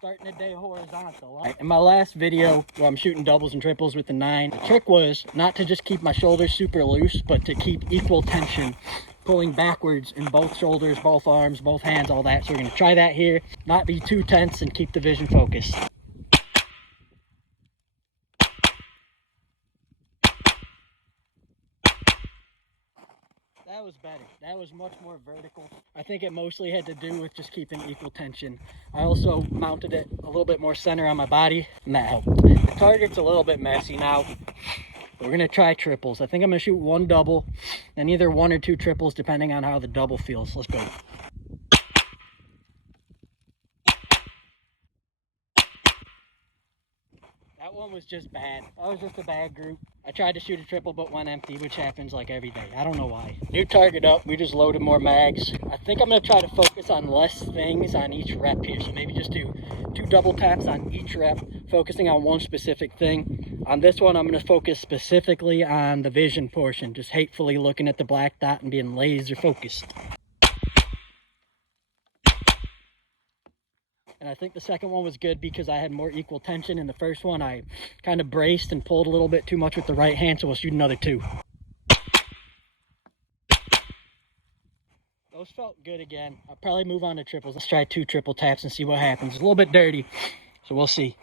starting the day horizontal. In my last video where I'm shooting doubles and triples with the 9, the trick was not to just keep my shoulders super loose, but to keep equal tension, pulling backwards in both shoulders, both arms, both hands, all that. So we're going to try that here, not be too tense and keep the vision focused. That was better. That was much more vertical. I think it mostly had to do with just keeping equal tension. I also mounted it a little bit more center on my body, and that helped. The target's a little bit messy now. But we're gonna try triples. I think I'm gonna shoot 1 double and either 1 or 2 triples depending on how the double feels. Let's go. That one was just bad. That was just a bad group. I tried to shoot a triple but went empty, which happens like every day. I don't know why. New target up. We just loaded more mags. I think I'm going to try to focus on less things on each rep here. So maybe just do 2 double taps on each rep, focusing on one specific thing. On this one, I'm going to focus specifically on the vision portion, just hatefully looking at the black dot and being laser focused. And I think the second one was good because I had more equal tension. In the first one, I kind of braced and pulled a little bit too much with the right hand, so we'll shoot another 2. Those felt good again. I'll probably move on to triples. Let's try 2 triple taps and see what happens. It's a little bit dirty, so we'll see.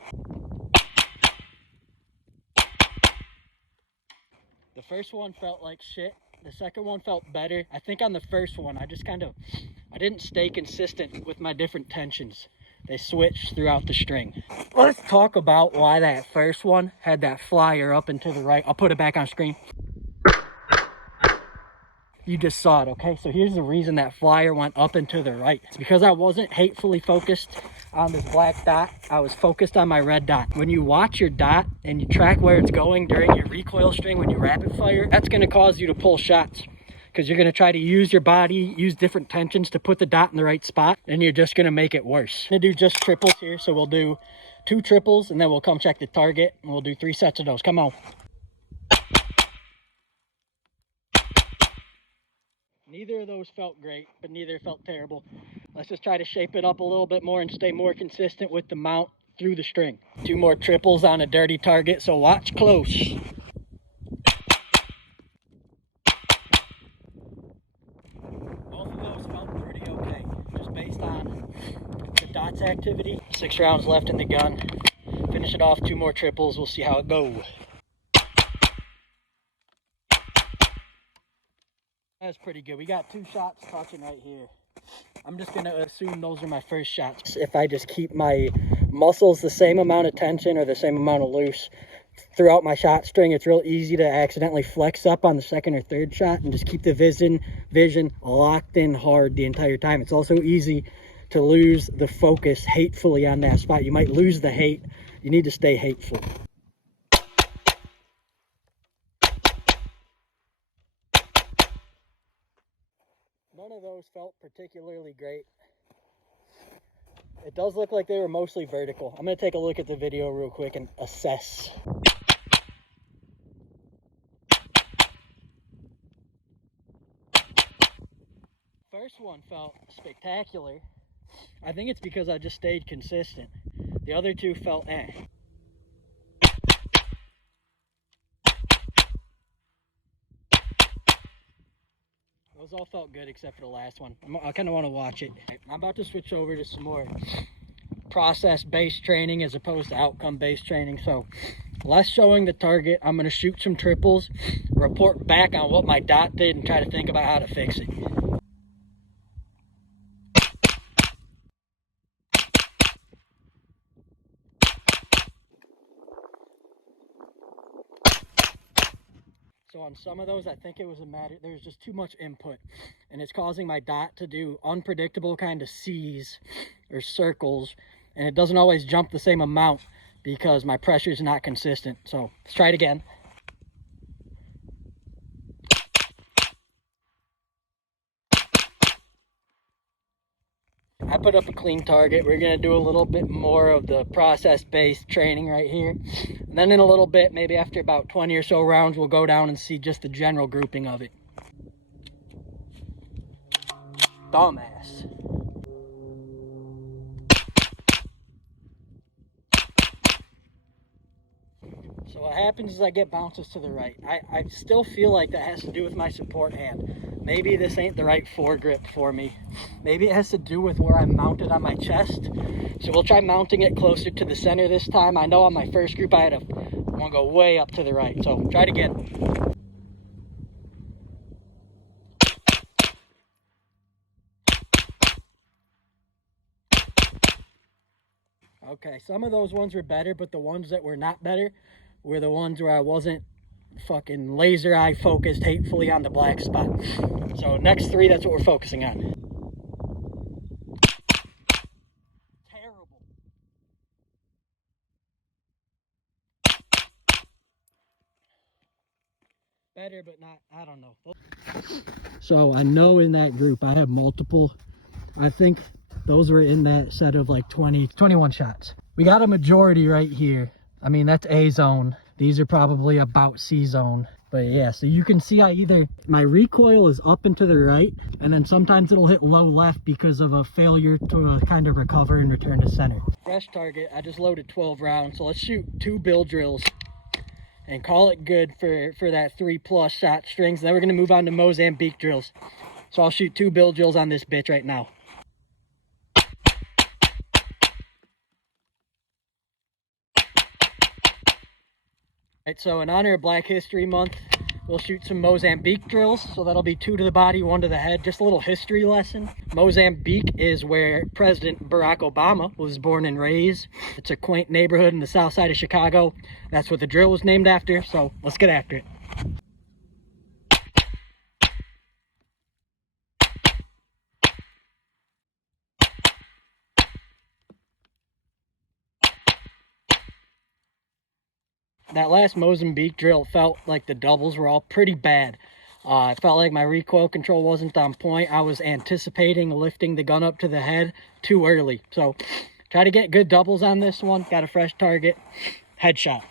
The first one felt like shit. The second one felt better. I think on the first one, I didn't stay consistent with my different tensions. They switched throughout the string. Let's talk about why that first one had that flyer up and to the right. I'll put it back on screen. You just saw it, okay? So here's the reason that flyer went up and to the right. It's because I wasn't hatefully focused on this black dot. I was focused on my red dot. When you watch your dot and you track where it's going during your recoil string when you rapid fire, that's gonna cause you to pull shots, because you're going to try to use your body, use different tensions to put the dot in the right spot, and you're just going to make it worse. I'm going to do just triples here, so we'll do 2 triples, and then we'll come check the target, and we'll do 3 sets of those. Come on. Neither of those felt great, but neither felt terrible. Let's just try to shape it up a little bit more and stay more consistent with the mount through the string. 2 more triples on a dirty target, so watch close. Based on the dots activity. 6 rounds left in the gun. Finish it off, 2 more triples. We'll see how it goes. That's pretty good. We got 2 shots touching right here. I'm just gonna assume those are my first shots. If I just keep my muscles the same amount of tension or the same amount of loose throughout my shot string, it's real easy to accidentally flex up on the second or third shot and just keep the vision locked in hard the entire time. It's also easy to lose the focus hatefully on that spot. You might lose the hate. You need to stay hateful. None of those felt particularly great. It does look like they were mostly vertical. I'm going to take a look at the video real quick and assess. First one felt spectacular. I think it's because I just stayed consistent. The other 2 felt eh. Those all felt good except for the last one. I kind of want to watch it. I'm about to switch over to some more process-based training as opposed to outcome-based training. So less showing the target. I'm going to shoot some triples, report back on what my dot did, and try to think about how to fix it. So on some of those, I think it was a matter, there was just too much input, and it's causing my dot to do unpredictable kind of C's or circles, and it doesn't always jump the same amount because my pressure is not consistent. So let's try it again. I put up a clean target. We're going to do a little bit more of the process-based training right here. And then in a little bit, maybe after about 20 or so rounds, we'll go down and see just the general grouping of it. Dumbass. So what happens is I get bounces to the right. I still feel like that has to do with my support hand. Maybe this ain't the right foregrip for me. Maybe it has to do with where I'm mounted on my chest. So we'll try mounting it closer to the center this time. I know on my first group I want to go way up to the right. So try it again. Okay, some of those ones were better, but the ones that were not better were the ones where I wasn't fucking laser eye focused hatefully on the black spot. So next 3, that's what we're focusing on. Terrible. Better, but not, I don't know. So I know in that group I have multiple, I think those were in that set of like 21 shots. We got a majority right here. I mean, that's A zone. These are probably about C zone. But yeah, so you can see my recoil is up and to the right, and then sometimes it'll hit low left because of a failure to kind of recover and return to center. Fresh target, I just loaded 12 rounds, so let's shoot 2 bill drills and call it good for that 3+ shot strings. Then we're gonna move on to Mozambique drills. So I'll shoot 2 bill drills on this bitch right now. Right, so in honor of Black History Month, we'll shoot some Mozambique drills. So that'll be 2 to the body, 1 to the head. Just a little history lesson. Mozambique is where President Barack Obama was born and raised. It's a quaint neighborhood in the south side of Chicago. That's what the drill was named after. So let's get after it. That last Mozambique drill felt like the doubles were all pretty bad. It felt like my recoil control wasn't on point. I was anticipating lifting the gun up to the head too early. So try to get good doubles on this one. Got a fresh target. Headshot.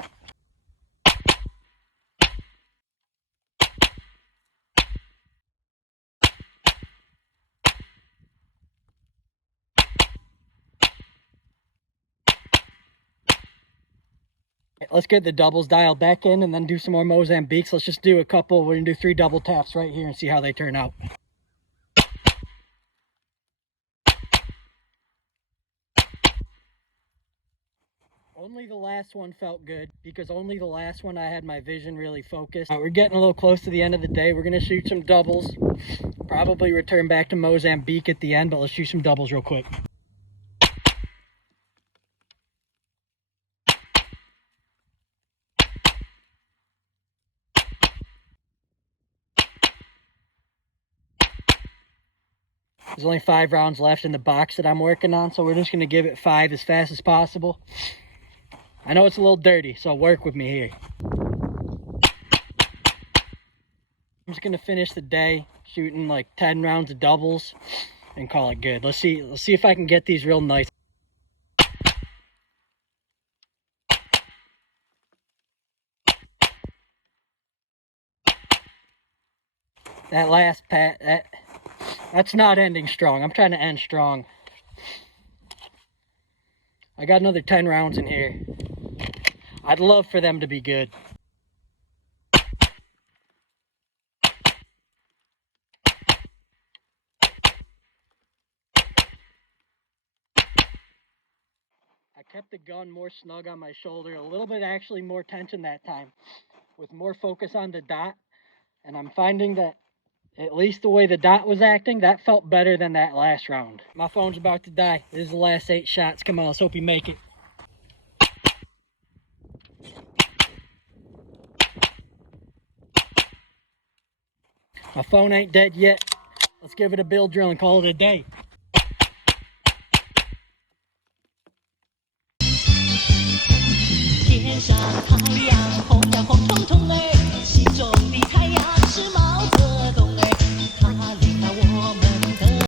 Let's get the doubles dialed back in and then do some more Mozambiques. Let's just do a couple. We're gonna do 3 double taps right here and see how they turn out. Only the last one felt good because only the last one I had my vision really focused. We're getting a little close to the end of the day. We're gonna shoot some doubles. Probably return back to Mozambique at the end, but let's shoot some doubles real quick. There's only 5 rounds left in the box that I'm working on, so we're just going to give it 5 as fast as possible. I know it's a little dirty, so work with me here. I'm just going to finish the day shooting like 10 rounds of doubles and call it good. Let's see if I can get these real nice. That last pat, that's not ending strong. I'm trying to end strong. I got another 10 rounds in here. I'd love for them to be good. I kept the gun more snug on my shoulder, a little bit actually more tension that time, with more focus on the dot. And I'm finding that at least the way the dot was acting, that felt better than that last round. My phone's about to die. This is the last 8 shots. Come on, let's hope you make it. My phone ain't dead yet. Let's give it a bill drill and call it a day.天上太阳红。